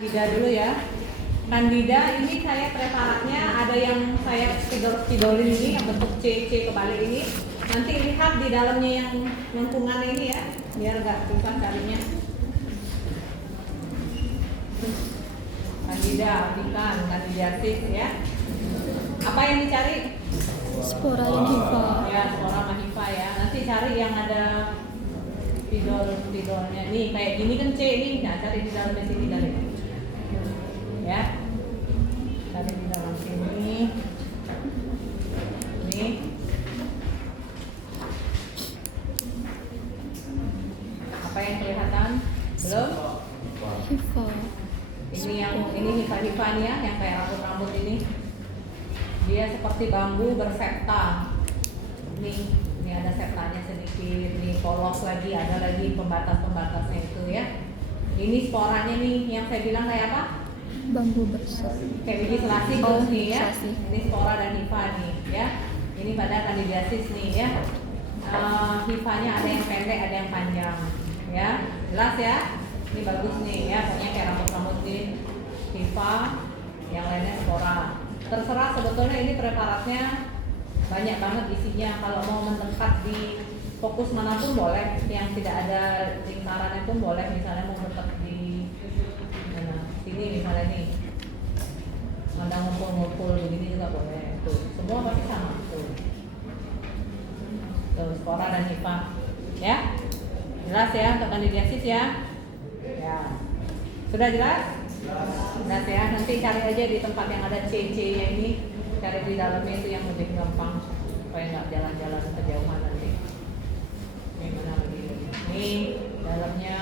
Candida dulu ya. Candida ini saya preparatnya ada yang saya spidolin ini yang bentuk C kebalik ini. Nanti lihat di dalamnya yang lengkungan ini ya, biar nggak susah carinya. Candida, ikan, candidiasis ya. Apa yang dicari? Spora dan hifa. Ya, spora sama hifa ya. Nanti cari yang ada spidolnya. Nih kayak gini kan C nih. Nah, cari di dalamnya sini dari. Ya, cari di dalam sini. Nih. Apa yang kelihatan? Belum? Hifa. Ini yang ini hifa-hifa nih ya, yang kayak rambut-rambut ini. Dia seperti bambu bersepta. Ini ada septanya sedikit. Nih polos lagi, ada lagi pembatas-pembatasnya itu ya. Ini sporanya nih, yang saya bilang kayak apa? Bambu bersih. Kayak biji selasi Oh, terus nih ya. selasi. Ini spora dan hifa nih ya. Ini pada candidiasis nih ya. Hifanya ada yang pendek, ada yang panjang ya. Jelas ya? Ini bagus nih ya, pokoknya kayak rambut-rambut nih. Hifa, yang lainnya spora. Terserah sebetulnya ini preparatnya banyak banget isinya. Kalau mau mendekat di fokus manapun boleh, yang tidak ada lingkarannya pun boleh. Misalnya mau mendekat di mana? Sini misalnya nih, ada ngumpul-ngumpul begini juga boleh. Tuh, semua pasti sama tuh. Tuh, spora dan hifa ya. Jelas ya untuk candidiasis ya. Ya. Sudah jelas? Jelas ya. Nanti cari aja di tempat yang ada C-nya ini. Cari di dalamnya itu yang lebih gampang supaya nggak jalan-jalan kejauhan nanti. Ini mana lagi? Nih dalamnya,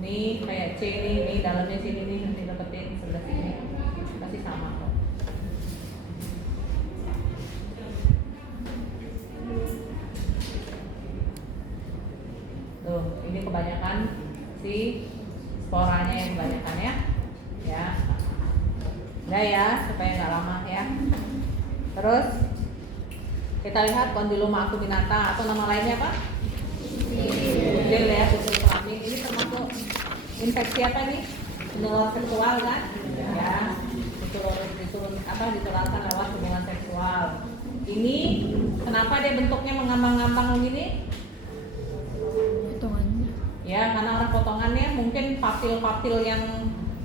nih kayak C nih dalamnya sini nih, nanti deketin sebelah sini pasti sama kok. Tuh, ini kebanyakan si sporanya yang kebanyakan ya. Ya. Udah ya, supaya nggak lama ya. Terus kita lihat Condyloma acuminata atau nama lainnya apa? Bugel ya, bugel kelamin. Ini termasuk infeksi apa nih? Menular seksual kan? Ya, ditularkan lewat hubungan seksual. Ini kenapa dia bentuknya mengambang-ngambang begini? Potongannya. Ya, karena orang potongannya mungkin papil-papil yang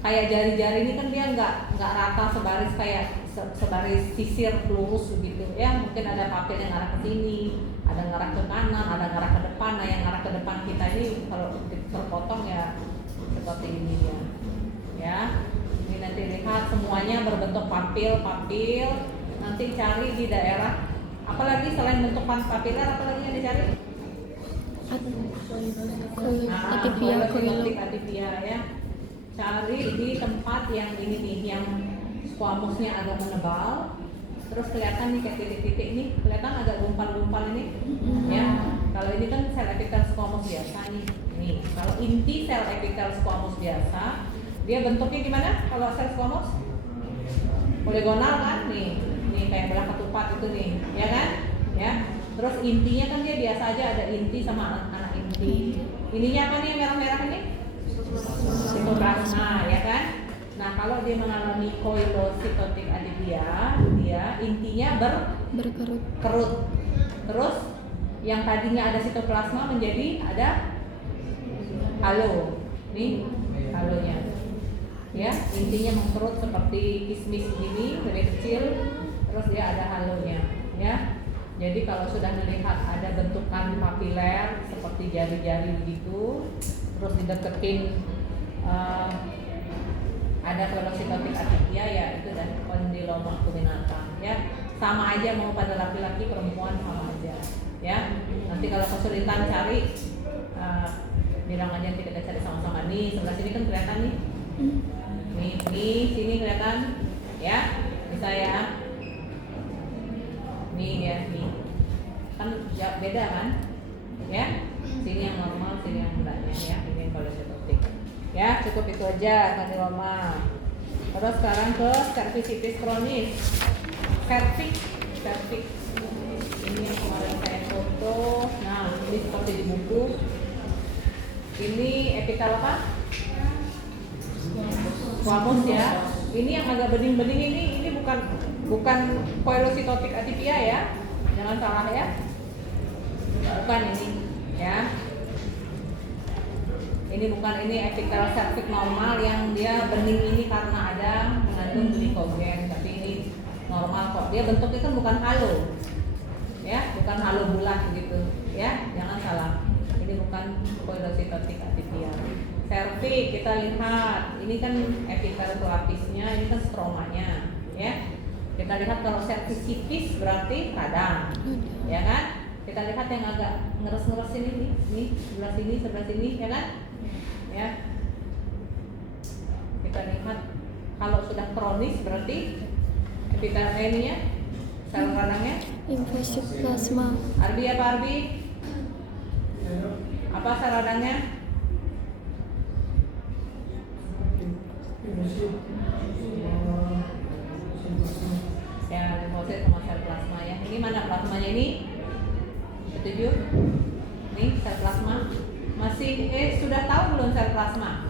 kayak jari-jari ini kan dia nggak rata sebaris kayak sebaris sisir lurus begitu ya. Mungkin ada papil yang ngarah ke sini, ada ngarah ke kanan, ada ngarah ke depan. Nah, yang ngarah ke depan kita ini kalau terpotong ya seperti ini dia. Ya, ini nanti lihat semuanya berbentuk papil. Nanti cari di daerah. Apalagi selain bentuk papiler, apalagi yang dicari? Atipia ya. Cari di tempat yang ini nih, yang squamosnya agak menebal, terus kelihatan nih kayak titik-titik nih, kelihatan agak gumpal-gumpal ini, ya. Kalau ini kan sel epitel squamous biasa nih. Kalau inti sel epitel squamous biasa, dia bentuknya gimana? Kalau sel squamous poligonal kan, nih kayak belah ketupat itu nih, ya kan? Ya. Terus intinya kan dia biasa aja ada inti sama anak inti. Ininya apa nih merah-merah ini? Sitoplasma ya kan. Nah, kalau dia mengalami koilositotik adipia, dia intinya berkerut. Terus yang tadinya ada sitoplasma menjadi ada halo. Nih halonya. Ya, intinya mengkerut seperti kismis gini, dari kecil, terus dia ada halonya, ya. Jadi kalau sudah melihat ada bentukan papiler seperti jari-jari begitu, terus dideketin ada koilositotik adipia, ya itu dan Condyloma acuminata ya. Sama aja mau pada laki-laki perempuan sama aja ya. Nanti kalau kesulitan cari bilang aja, nanti kita cari sama-sama. Nih sebelah sini kan kelihatan nih. Nih sini kelihatan ya. Bisa ya. Nih dia nih. Kan ya, beda kan? Ya. Sini yang normal, sini yang enggaknya ya. Ini yang koilositotik. Ya, cukup itu aja Condyloma. Terus sekarang ke cervicitis kronis. Cervix. Ini yang kemarin saya foto. Nah, ini seperti di buku. Ini epitel apa? squamous ya. Ini yang agak bening-bening ini bukan poilocytotic atypia ya. Jangan salah ya. Bukan ini ya. Ini bukan, ini epitel cervix normal yang dia bening ini karena ada mengandung glikogen, tapi ini normal kok. Dia bentuknya kan bukan halo. Ya, bukan halo bulat gitu ya. Jangan salah. Ini bukan poilocytotic atypia. Cervix kita lihat, ini kan epitel pelapisnya, ini kan stromanya, ya. Kita lihat kalau cervicitis berarti radang, ya kan? Kita lihat yang agak ngeres-ngeres ini nih, sebelah sini, ya kan? Ya. Kita lihat kalau sudah kronis berarti epitel ininya, sel radangnya. Invasive plasma. Arbi apa Arbi? Apa sel radangnya? Ya, limfosit sama sel plasma ya. Ini mana plasmanya ini? Setuju? Nih sel plasma. Masih sudah tahu belum sel plasma?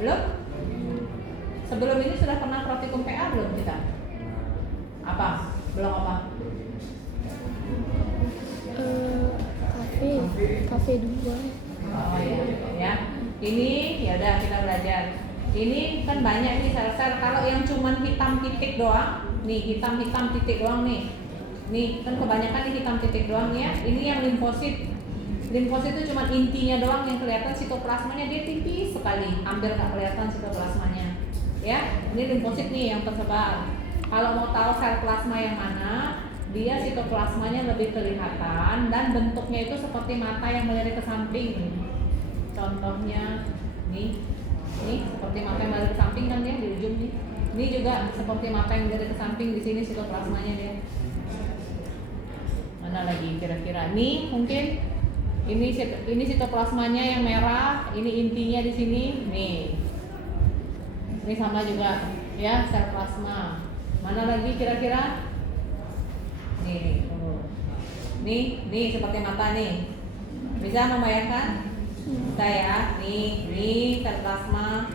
Belum? Sebelum ini sudah pernah praktikum PA belum kita? Apa? Belum apa? Kafe 2. Oh ya. Ini ya udah kita belajar. Ini kan banyak nih sel-sel. Kalau yang cuman hitam titik doang, nih hitam titik doang nih. Nih kan kebanyakan nih hitam titik doang ya. Ini yang limfosit. Limfosit itu cuma intinya doang yang kelihatan, sitoplasmanya dia tipis sekali, hampir nggak kelihatan sitoplasmanya. Ya, ini limfosit nih yang tersebar. Kalau mau tahu sel plasma yang mana, dia sitoplasmanya lebih kelihatan dan bentuknya itu seperti mata yang melirik ke samping. Contohnya nih seperti mata yang melirik ke samping kan ya di ujung nih. Ini juga seperti mata yang melirik ke samping, di sini sitoplasmanya dia. Mana lagi kira-kira? Nih mungkin ini sitoplasmanya yang merah, ini intinya di sini nih. Ini sama juga ya sel plasma. Mana lagi kira-kira? Nih, nih seperti mata nih. Bisa membayangkan? Bisa ya. Nih sel plasma.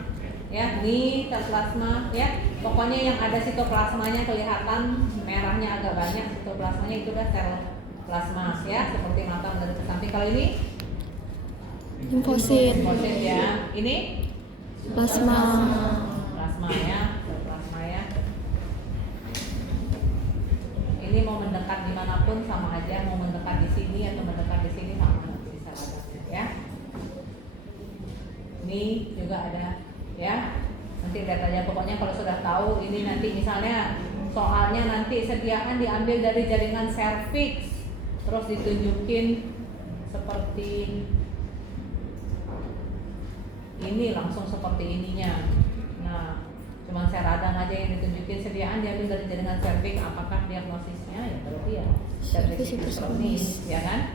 Ya, nih sel plasma ya. Pokoknya yang ada sitoplasmanya kelihatan merahnya agak banyak, sitoplasmanya itu udah sel plasma ya, seperti mata melirik ke samping. Kalau ini Limfosit. limfosit ya. Ini Plasma. plasma ya, plasma ya. Ini mau mendekat dimanapun sama aja, mau mendekat di sini atau mendekat di sini sama bisa radangnya ya. Ini juga ada ya. Nanti lihat aja, pokoknya kalau sudah tahu ini nanti misalnya soalnya nanti sediaan diambil dari jaringan serviks, terus ditunjukin seperti ini, langsung seperti ininya. Nah, cuma sel radang aja yang ditunjukin, sediaan diambil dari jaringan serviks. Apakah diagnosisnya? Ya berarti ya serviks itu kronis, ya kan?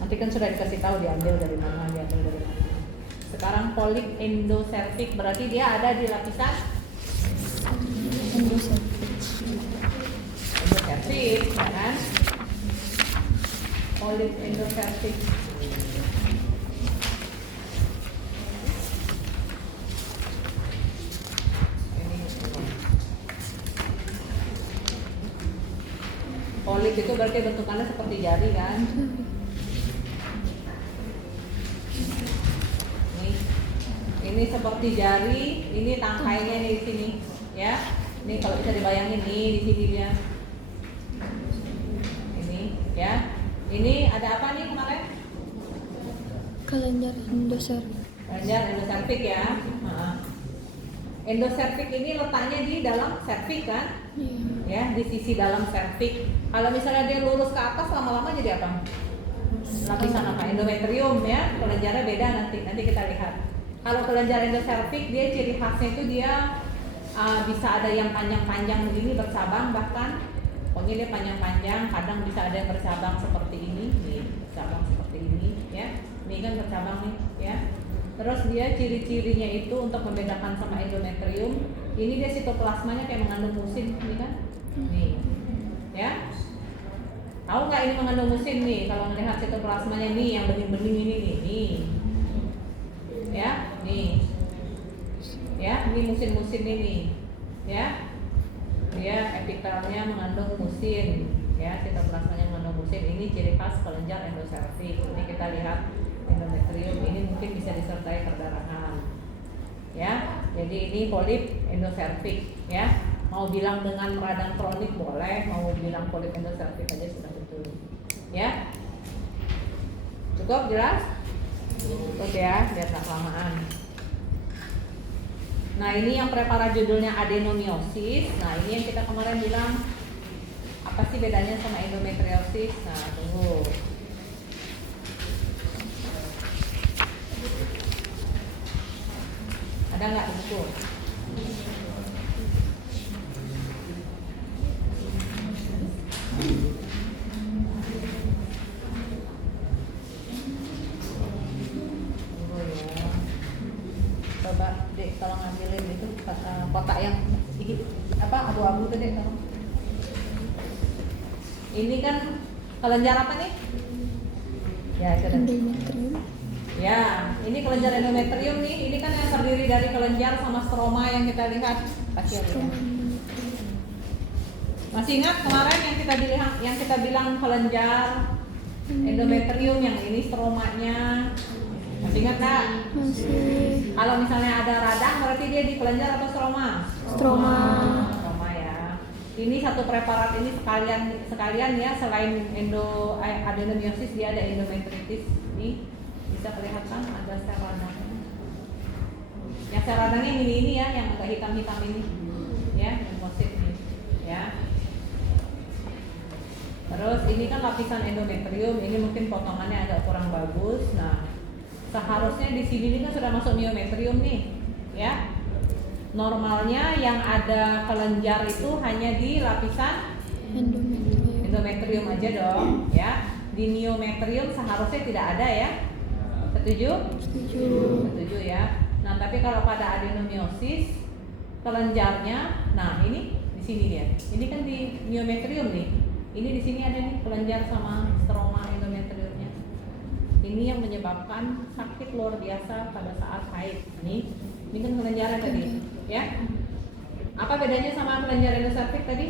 Nanti kan sudah dikasih tahu diambil dari mana, diambil dari mana. Sekarang polip endoservik berarti dia ada di lapisan endoservik, ya kan? Polip endoservik. Polip itu berarti bentukannya seperti jari kan? Ini seperti jari, ini tangkainya nih di sini, ya. Ini kalau bisa dibayangin nih di sini dia. Ini, ya. Ini ada apa nih kemarin? Kelenjar endoservik. Kelenjar endoservik ya. Endoservik ini letaknya di dalam serviks kan? Ya, di sisi dalam serviks. Kalau misalnya dia lurus ke atas, lama-lama jadi apa? Lapisan apa? Endometrium ya. Kelenjarnya beda nanti kita lihat. Kalau kelenjar endoservik dia ciri khasnya itu dia bisa ada yang panjang-panjang begini bercabang, bahkan pokoknya dia panjang-panjang, kadang bisa ada yang bercabang seperti ini, nih bercabang seperti ini, ya. Ini kan bercabang nih, ya. Terus dia ciri-cirinya itu untuk membedakan sama endometrium, ini dia sitoplasmanya kayak mengandung musin, ini kan, nih, ya. Tahu nggak ini mengandung musin nih? Kalau melihat sitoplasmanya nih yang bening-bening ini nih. Ya, nih. ya. Ini musin-musin ini, ya. Dia epitelnya mengandung musin, ya. Sitoplasmanya mengandung musin. Ini ciri khas kelenjar endoservix. Ini kita lihat endometrium. Ini mungkin bisa disertai perdarahan, ya. Jadi ini polip endoservix, ya. Mau bilang dengan radang kronik boleh, mau bilang polip endoservix aja sudah betul, ya. Cukup jelas? Cukup ya, biar tak kelamaan. Nah ini yang preparat judulnya adenomiosis. Nah ini yang kita kemarin bilang apa sih bedanya sama endometriosis? Nah tunggu. Ada nggak di buku? Coba Dek tolong ambilin itu kotak yang apa abu-abu tuh Dek tolong. Ini kan kelenjar apa nih? Ya sudah. Endometrium. Ya, ini kelenjar endometrium nih. Ini kan yang terdiri dari kelenjar sama stroma yang kita lihat. Kasih ya. Masih ingat kemarin yang kita bilang kelenjar endometrium, yang ini stromanya. Masih ingat nggak? Masih. Kalau misalnya ada radang berarti dia di kelenjar atau stroma? Stroma. Stroma ya. Ini satu preparat ini sekalian ya, selain adenomiosis dia ada endometritis. Ini bisa kelihatan ada sel radangnya. Yang sel radangnya ini ya, yang agak hitam-hitam ini. Ya, limfosit ini. Ya. Terus ini kan lapisan endometrium, ini mungkin potongannya agak kurang bagus. Nah, seharusnya di sini kan sudah masuk myometrium nih, ya. Normalnya yang ada kelenjar itu hanya di lapisan endometrium aja dong, ya. Di myometrium seharusnya tidak ada ya. Setuju? Setuju. Setuju ya. Nah, tapi kalau pada adenomiosis kelenjarnya, nah ini di sini dia. Ini kan di myometrium nih. Ini di sini ada nih kelenjar sama stroma endometriumnya. Ini yang menyebabkan sakit luar biasa pada saat haid. Ini kan kelenjar tadi, ya. Apa bedanya sama kelenjar endoservix tadi?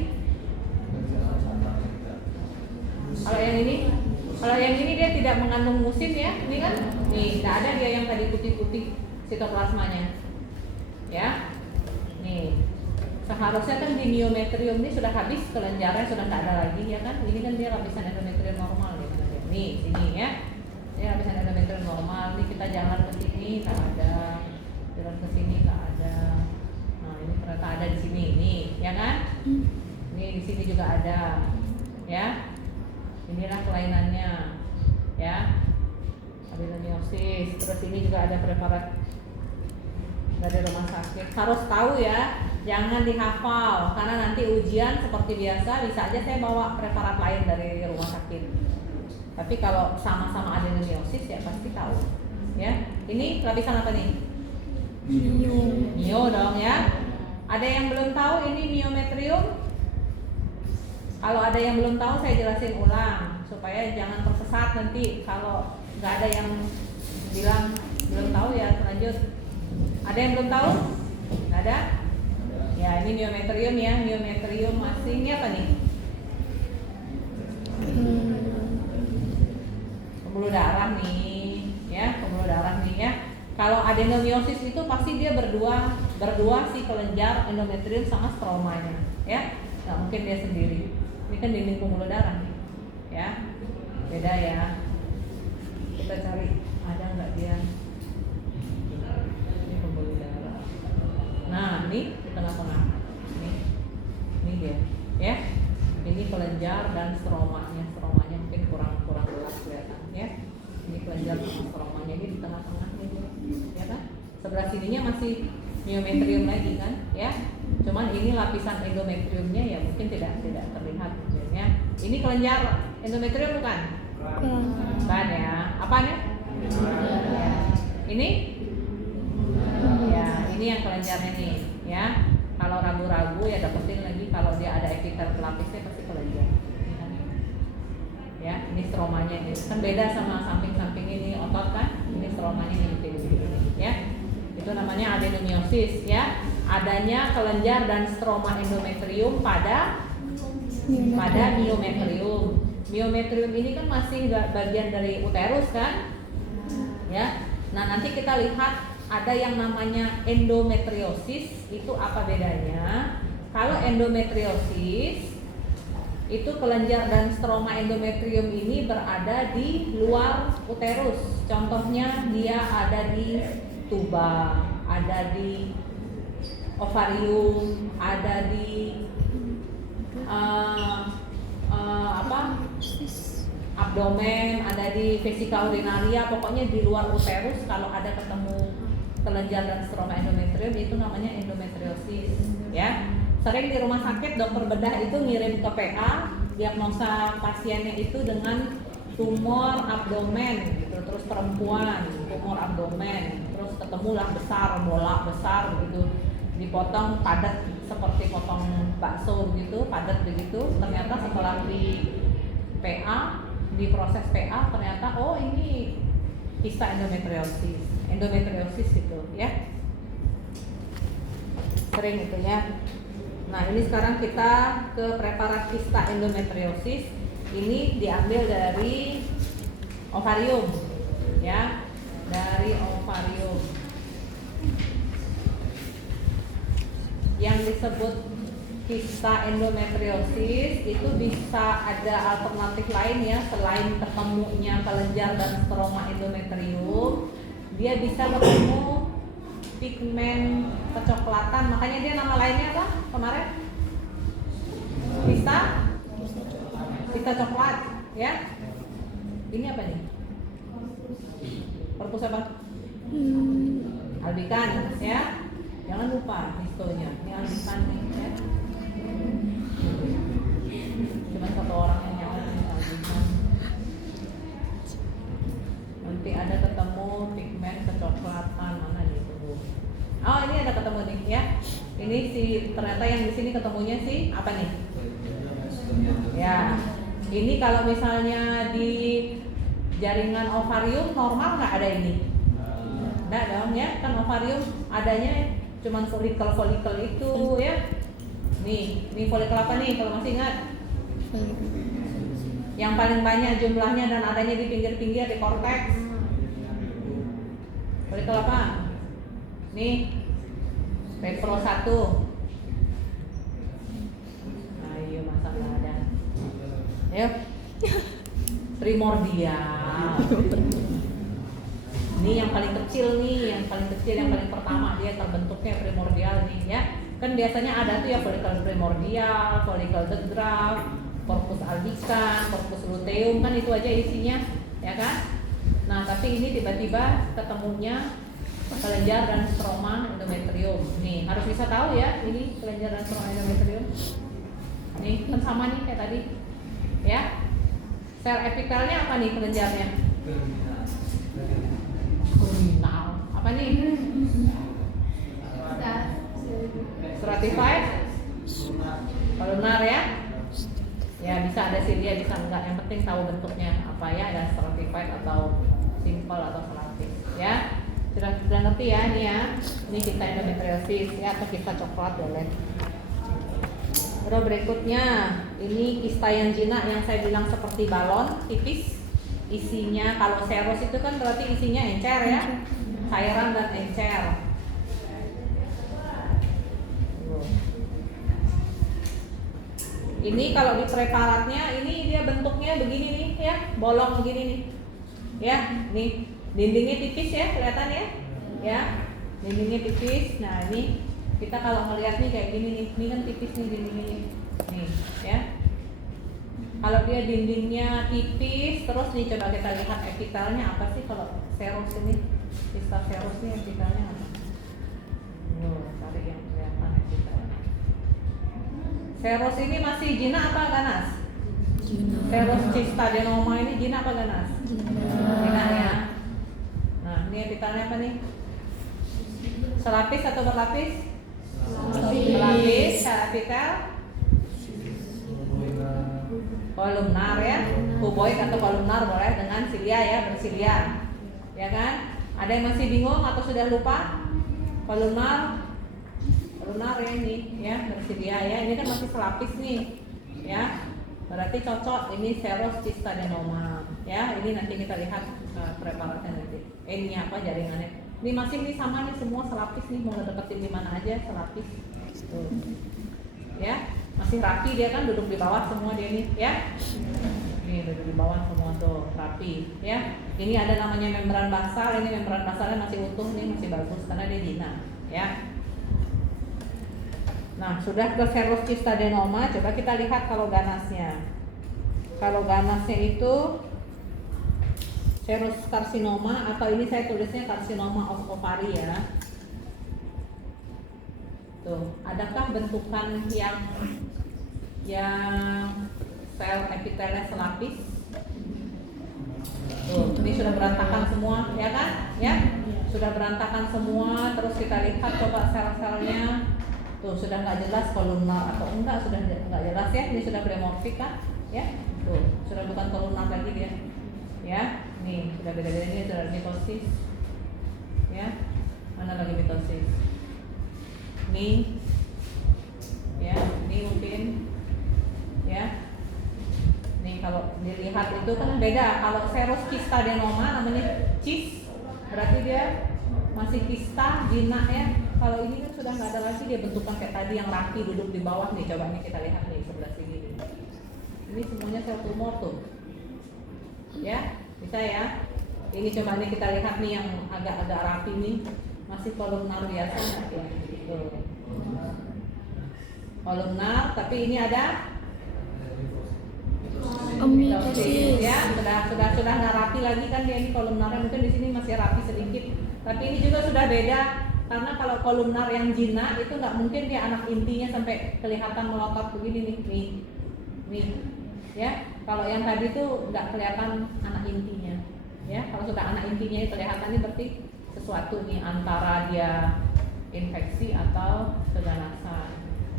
Kalau yang ini dia tidak mengandung musin ya. Ini kan, nih, tidak ada dia yang tadi putih-putih sitoplasmanya, ya. Nih, seharusnya kan di myometrium ini sudah habis kelenjarnya, sudah tidak ada lagi ya kan. Ini kan dia lapisan endometrium normal nih. Nih, sini ya. Ini lapisan endometrium normal. Ini kita jalan ke sini tak ada, jalan ke sini tak ada. Nah ini ternyata ada di sini, nih, ya kan? Ini di sini juga ada, ya. Inilah kelainannya, ya. Adenomiosis. Terus ini juga ada preparat dari rumah sakit. Harus tahu ya, jangan dihafal karena nanti ujian seperti biasa bisa aja saya bawa preparat lain dari rumah sakit. Tapi kalau sama-sama adenomiosis ya pasti tahu, ya. Ini lapisan apa nih? Myo dong ya. Ada yang belum tahu ini myometrium? Kalau ada yang belum tahu saya jelasin ulang supaya jangan tersesat nanti kalau nggak ada yang bilang belum tahu ya lanjut. Ada yang belum tahu? Nggak ada? Ya ini myometrium ya, myometrium masih ini apa nih? Pembuluh darah nih, ya pembuluh darah nih ya. Kalau adenomiosis itu pasti dia berdua si kelenjar endometrium sama stromanya, ya. Nggak mungkin dia sendiri. Ini kan dinding pembuluh darah nih, ya. Beda ya. Kita cari ada nggak dia? Ini pembuluh darah. Nah, ini di tengah-tengah. Ini dia, ya. Ini kelenjar dan stromanya. Stromanya mungkin kurang jelas kelihatan, ya. Ini kelenjar sama stromanya ini di tengah-tengah nih, ya kan? Sebelah sininya masih myometrium lagi kan, ya. Cuman ini lapisan endometriumnya ya mungkin tidak terlihat ya. Ini kelenjar endometrium bukan? Bukan ya. Apa nih? Ya. Ini? Ya, ini yang kelenjarnya nih, ya. Kalau ragu-ragu ya dapetin lagi kalau dia ada epitel pelapisnya pasti kelenjar. Ya, ini stromanya ini. Kan beda sama samping-samping ini otot kan? Ini stromanya ini ya. Di Itu namanya adenomyosis ya. Adanya kelenjar dan stroma endometrium pada miometrium. Miometrium ini kan masih bagian dari uterus kan? Ya. Nah, nanti kita lihat ada yang namanya endometriosis. Itu apa bedanya? Kalau endometriosis itu kelenjar dan stroma endometrium ini berada di luar uterus. Contohnya dia ada di tuba, ada di ovarium, ada di abdomen, ada di vesika urinaria, pokoknya di luar uterus. Kalau ada ketemu kelenjar dan stroma endometrium itu namanya endometriosis ya. Sering di rumah sakit dokter bedah itu ngirim ke PA, diagnosa pasiennya itu dengan tumor abdomen gitu, terus perempuan tumor abdomen, terus ketemulah besar, bola besar gitu, dipotong padat seperti potong bakso begitu, padat begitu. Ternyata setelah di PA, di proses PA ternyata oh ini kista endometriosis gitu ya, sering itu ya. Nah, ini sekarang kita ke preparat kista endometriosis. Ini diambil dari ovarium ya, dari ovarium. Yang disebut kista endometriosis itu bisa ada alternatif lain ya, selain ketemunya kelenjar dan stroma endometrium, dia bisa ketemu pigmen kecoklatan. Makanya dia nama lainnya apa kemarin? Kista coklat ya. Ini apa nih? Perpus apa? Albican ya. Jangan lupa histonya. Ini albican nih ya. Cuma satu orang yang nyala albican. Nanti ada ketemu pigmen kecoklatan mana gitu. Oh, ini ada ketemu nih ya. Ini ternyata yang di sini ketemunya apa nih? Ya. Ini kalau misalnya di jaringan ovarium normal nggak ada ini? Nggak dong ya, kan ovarium adanya cuman folikel itu ya. Nih folikel apa nih kalau masih ingat? Yang paling banyak jumlahnya dan adanya di pinggir-pinggir di korteks. Folikel apa? Nih, Repro 1. Ayo, masa nggak ada? Ayo. Primordial. Ini yang paling kecil nih, yang paling pertama dia terbentuknya primordial nih ya. Kan biasanya ada tuh ya folikel primordial, folikel de Graaf, corpus albicans, corpus luteum, kan itu aja isinya, ya kan? Nah, tapi ini tiba-tiba ketemunya kelenjar dan stroma endometrium. Nih, harus bisa tahu ya, ini kelenjar dan stroma endometrium. Nih, kan sama nih kayak tadi. Ya. Sel epitelnya apa nih kelenjarnya? Terminal. Apa nih? Stratified. Kolumnar ya. Ya, bisa ada silia, bisa enggak. Yang penting tahu bentuknya apa ya, ada stratified atau simple atau stratified ya. Sudah ngerti ya ini ya. Ini kita endometriosis ya, atau kista coklat boleh. Terus berikutnya ini kista yang jinak yang saya bilang seperti balon tipis. Isinya kalau seros itu kan berarti isinya encer ya, cairan dan encer. Ini kalau di preparatnya ini dia bentuknya begini nih ya, bolong begini nih. Ya, nih dindingnya tipis ya, kelihatan ya? Ya, dindingnya tipis. Nah, ini kita kalau melihat nih kayak gini nih, ini kan tipis nih dindingnya nih, ya. Kalau dia dindingnya tipis, terus nih coba kita lihat epitelnya apa sih kalau seros ini? Kista seros nih epitelnya apa? Cari yang kelihatan epitelnya. Seros ini masih jinak apa ganas? Jinak. Seros cystadenoma ini jinak apa ganas? Jinak ya. Nah, ini epitelnya apa nih? Selapis atau berlapis? Selapis, epitel. Kolumnar ya, kuboid atau kolumnar boleh dengan silia ya, bersilia, ya kan? Ada yang masih bingung atau sudah lupa? Kolunar ya ini ya, tersedia ya. Ini kan masih selapis nih ya. Berarti cocok ini Xerox Cystadenoma ya. Ini nanti kita lihat preparatnya nanti. Ini apa jaringannya. Ini masih nih sama nih semua selapis nih, mau ngedeketin di mana aja selapis. Tuh. Ya, masih rapi dia kan, duduk di bawah semua dia nih ya. Nih duduk di bawah semua tuh rapi ya. Ini ada namanya membran basal, ini membran basalnya masih utuh nih, masih bagus karena dia jinak ya. Nah, sudah ke Xerox Cystadenoma, coba kita lihat kalau ganasnya. Kalau ganasnya itu Xerox carcinoma, atau ini saya tulisnya carcinoma of ovary ya. Tuh, adakah bentukan yang sel epitelnya selapis? Tuh, ini sudah berantakan semua, ya kan? Ya, sudah berantakan semua. Terus kita lihat coba sel-selnya. Tuh, sudah nggak jelas kolumnar atau enggak, sudah nggak jelas ya. Ini sudah premorfik kan? Ya, tuh, sudah bukan kolumnar lagi dia. Ya, nih sudah beda-beda, ini sudah mitosis. Ya, mana lagi mitosis? Nih, ya, ini mungkin, ya. Nih kalau dilihat itu kan beda. Kalau Xerox Cystadenoma namanya cis, berarti dia masih kista, jinak ya. Kalau ini kan sudah nggak ada lagi, dia bentukan kayak tadi yang rapi duduk di bawah nih. Coba nih kita lihat nih sebelah sini nih. Ini semuanya sel tumor tuh, ya bisa ya. Ini coba nih kita lihat nih yang agak-agak rapi nih, masih kolumnar biasa nggak ya? Tuh. Kolumnar, tapi ini ada mitosis ya, sudah nggak rapi lagi kan dia ini kolumnarnya, mungkin di sini masih rapi sedikit, tapi ini juga sudah beda karena kalau kolumnar yang jinak itu nggak mungkin dia anak intinya sampai kelihatan melotot begini nih ya. Kalau yang tadi tuh nggak kelihatan anak intinya ya. Kalau sudah anak intinya kelihatan ini berarti sesuatu nih, antara dia infeksi atau keganasan.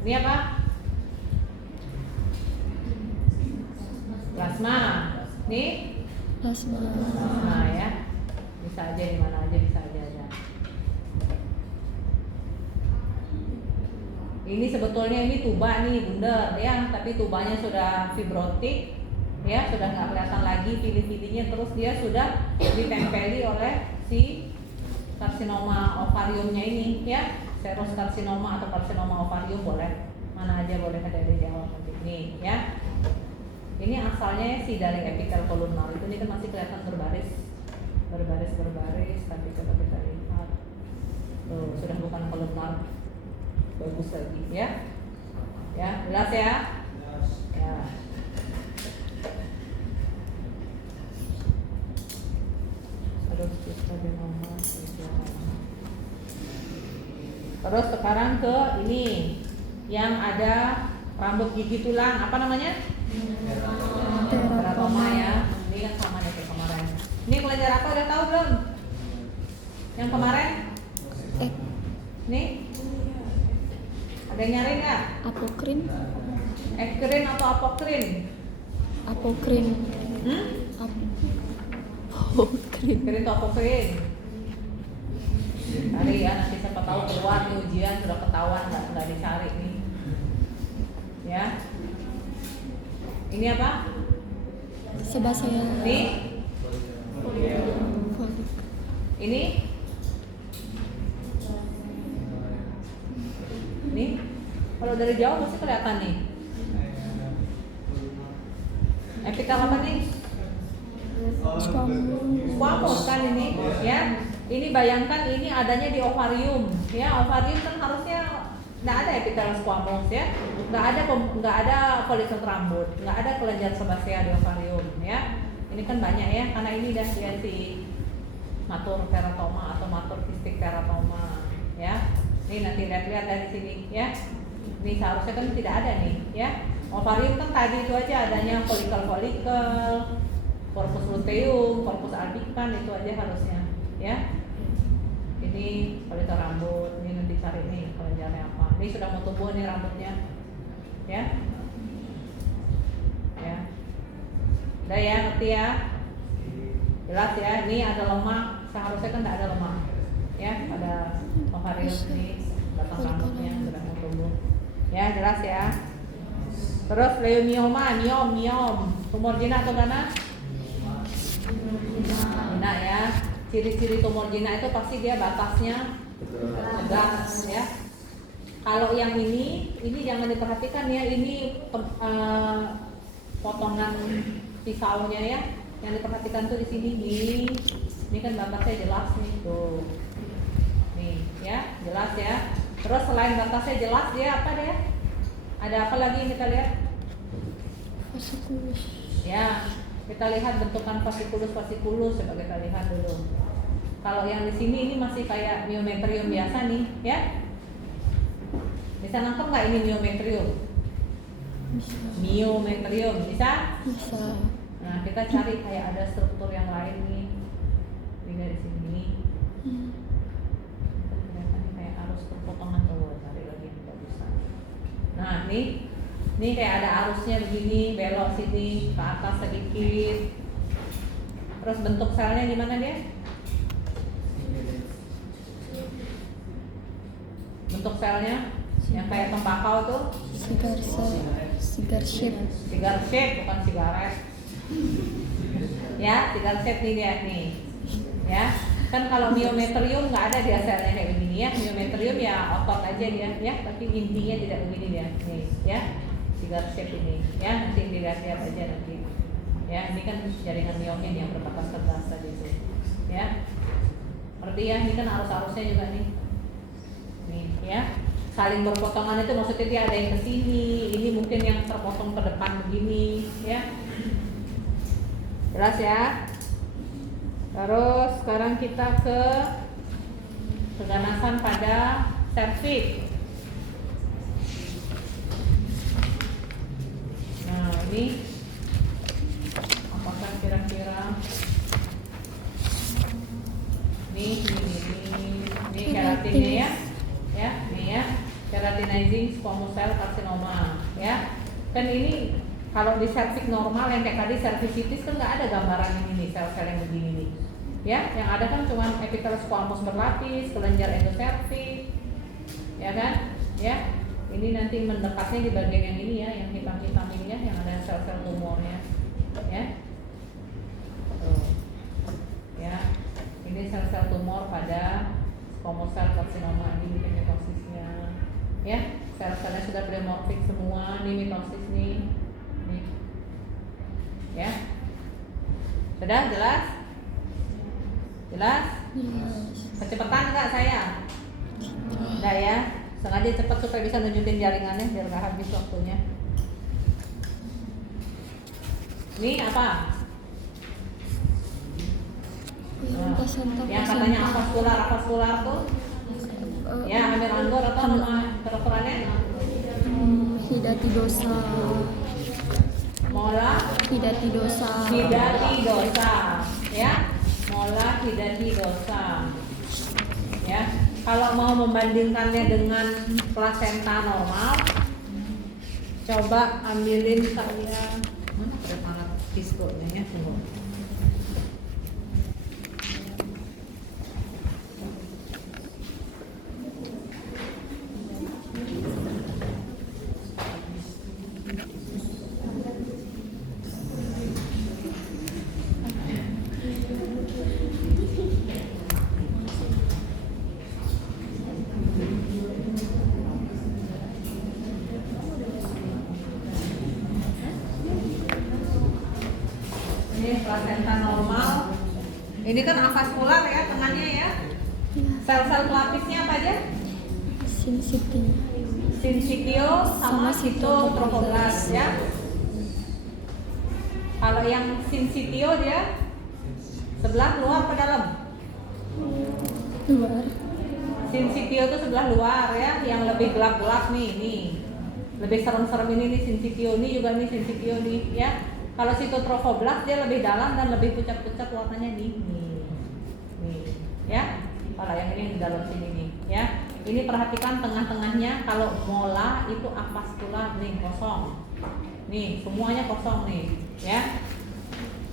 Ini apa? Plasma. Nih? plasma. Plasma ya. Bisa aja di mana aja, bisa aja ya. Ini sebetulnya ini tuba nih bundar ya, tapi tubanya sudah fibrotik ya, sudah nggak kelihatan lagi pili-pilinya, terus dia sudah ditempeli oleh si karsinoma ovariumnya ini ya. Xerox carcinoma atau karsinoma ovarium boleh, mana aja boleh, ada di jawab nanti nih ya. Ini asalnya sih dari epitel kolumnar itu, ini kan masih kelihatan berbaris, tapi coba kita lihat, tuh sudah bukan kolumnar, bagus lagi ya, jelas ya, ya. Terus kita nomor. Terus sekarang ke ini yang ada rambut gigi tulang, apa namanya? Teratoma ya. Ini kan sama nih kayak kemarin. Ini kelenjar apa udah tahu belum? Yang kemarin? Nih? Ada yang nyari nggak? Apokrin. Ekrin atau apokrin? Apokrin. Apokrin. Ekrin atau apokrin? Cari ya, nanti siapa tahu keluar nih ujian sudah ketahuan, nggak dicari nih. Ya. Ini apa? Sebasea. Ini? Ini? Nih? Kalau dari jauh masih kelihatan nih. Epitel apa nih? Squamous kan ini, ya. Ini bayangkan ini adanya di ovarium, ya. Ovarium kan harusnya nggak ada epitel squamous ya, nggak ada folikel rambut, nggak ada kelenjar sebasea di ovarium ya. Ini kan banyak ya, karena ini dah dia si matur teratoma atau matur kistik teratoma ya. Ini nanti lihat-lihat dari sini ya. Ini seharusnya kan tidak ada nih ya. Ovarium kan tadi itu aja adanya folikel, corpus luteum, corpus albicans, itu aja harusnya ya. Ini folikel rambut, ini nanti cari nih kelenjarnya apa. Ini sudah mau tumbuh nih rambutnya ya. Ya. Udah ya, ngerti ya? Jelas ya, ini ada lemak, seharusnya kan tidak ada lemak ya, ada Ovarius nih, batang rambutnya sudah mau tumbuh. Ya, jelas ya. Terus leiomyoma, miom, tumor jinak atau ganas? Jinak ya. Ciri-ciri tumor jinak itu pasti dia batasnya tegas ya. Kalau yang ini jangan diperhatikan ya, ini potongan pisaunya ya. Yang diperhatikan tuh di sini nih. Ini kan batasnya jelas nih tuh. Nih ya, jelas ya. Terus selain batasnya jelas dia apa deh? Ada apa lagi yang kita lihat? Vasikulus. Ya, kita lihat bentukan vasikulus. Coba kita lihat dulu. Kalau yang di sini ini masih kayak myometrium biasa nih, ya. Bisa nangkep nggak ini myometrium? Bisa. Myometrium bisa? Bisa. Nah, kita cari kayak ada struktur yang lain nih. Ini di sini. Kelihatan kayak arus perpotongan tuh, cari lagi nggak bisa. Nah, nih kayak ada arusnya begini, belok sini ke atas sedikit. Terus bentuk selnya gimana dia? Bentuk selnya yang kayak tembakau tuh? Cigar shape. Cigar shape, bukan sigaret. Ya, cigar shape nih dia nih. Ya, kan kalau myometrium nggak ada dia selnya kayak begini ya. Myometrium ya otot aja dia ya, tapi intinya tidak begini dia. Nih, ya. Cigar shape ini ya, nanti dilihat-lihat aja nanti ya. Ini kan jaringan myomnya yang berbatas tegas tadi itu ya, seperti ya. Ini kan arus-arusnya juga nih ya, saling berpotongan. Itu maksudnya dia ada yang kesini, ini mungkin yang terpotong ke depan begini ya. Jelas ya. Terus sekarang kita ke keganasan pada serviks. Nah, ini apakah kira-kira ini keratinnya ya, nih ya, keratinizing squamous cell carcinoma ya. Kan ini kalau di serviks normal yang kayak tadi cervicitis kan nggak ada gambaran ini sel-sel yang begini nih ya. Yang ada kan cuma epithelial squamous berlapis, kelenjar endoservix ya kan ya. Ini nanti mendekatnya di bagian yang ini ya, yang hitam-hitam ini ya, yang ada sel-sel tumornya ya. Tuh. Ya, ini sel-sel tumor pada squamous cell carcinoma ini mitosisnya ya. Sel-selnya sudah pleomorfik semua, nih mitosis nih ya. Sudah jelas? Jelas? Kecepatan nggak saya? Enggak ya? Sengaja cepat supaya bisa nunjukin jaringannya biar nggak habis waktunya. Ini apa? Yang katanya avaskular tuh? Ya, ambil anggur atau nama kedokterannya? Hidatidosa. Mola Hidatidosa. Ya. Mola hidatidosa. Ya. Kalau mau membandingkannya dengan plasenta normal, coba ambilin saya mana preparat pistonya ya, tunggu. Plasenta normal. Ini kan avaskular ya tengahnya ya. Sel-sel pelapisnya apa aja? Sincitio sama cytotrophoblas ya. Kalau yang sincitio dia sebelah luar ke dalam? Luar. Sincitio itu sebelah luar ya, yang lebih gelap-gelap nih. Lebih serem-serem ini nih sincitio, ini juga nih sincitio nih ya. Kalau cytotrophoblas dia lebih dalam dan lebih pucat-pucat warnanya nih ya. Kalau yang ini yang di dalam sini nih ya. Ini perhatikan tengah-tengahnya, kalau mola itu avaskular nih kosong. Nih semuanya kosong nih ya.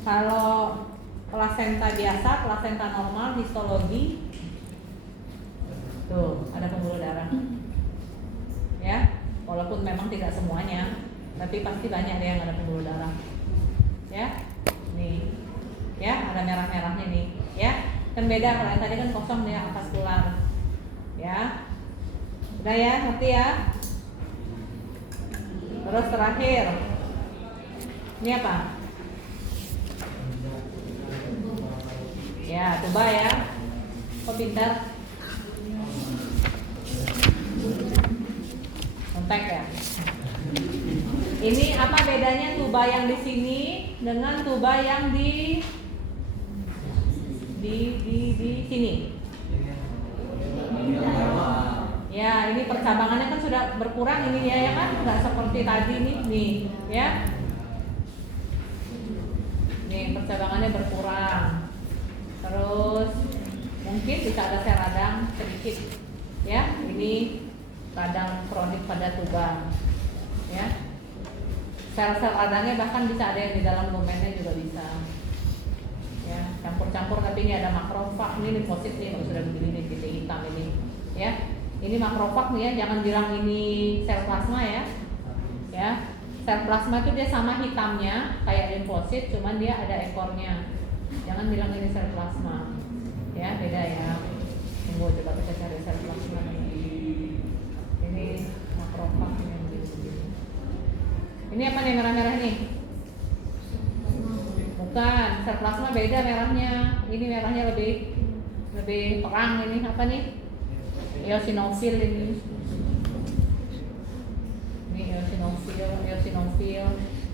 Kalau plasenta biasa, plasenta normal histologi Tuh, ada pembuluh darah. Ya, walaupun memang tidak semuanya, tapi pasti banyak deh yang ada pembuluh darah. Ya, nih, ya ada merah-merahnya nih, ya. Kan beda kalau yang tadi kan kosong dia avaskular. Ya, udah ya, ngerti ya. Terus terakhir, ini apa? Ya, coba ya. Kok pintar? Kontak ya. Ini apa bedanya tuba yang di sini dengan tuba yang di sini? Ya, ini percabangannya kan sudah berkurang ini ya kan, nggak seperti tadi nih, ya. Nih percabangannya berkurang. Terus mungkin bisa ada sel radang sedikit, ya. Ini radang kronik pada tuba, ya. Sel-sel radangnya bahkan bisa ada yang di dalam lumennya juga bisa, ya. Campur-campur tapi ini ada makrofag, ini limfosit nih kalau sudah begini nih titik hitam ini, ya. Ini makrofag nih ya, jangan bilang ini sel plasma ya, ya. Sel plasma itu dia sama hitamnya kayak limfosit, cuman dia ada ekornya. Jangan bilang ini sel plasma, ya beda ya. Tunggu coba kita cari sel plasma ini makrofag yang begini. Ini apa nih merah-merah nih? Bukan, sel plasma beda merahnya. Ini merahnya lebih terang. Ini apa nih? Eosinofil ini. Ini eosinofil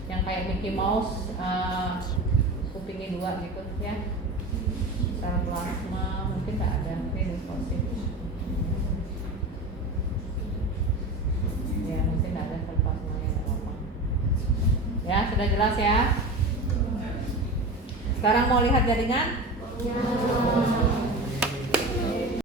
yang kayak Mickey Mouse, kupingnya 2 gitu ya. Sel plasma mungkin tak ada. Ini limfosit. Ya mungkin tak ada sel plasma yang apa. Ya sudah jelas ya. Sekarang mau lihat jaringan? Ya.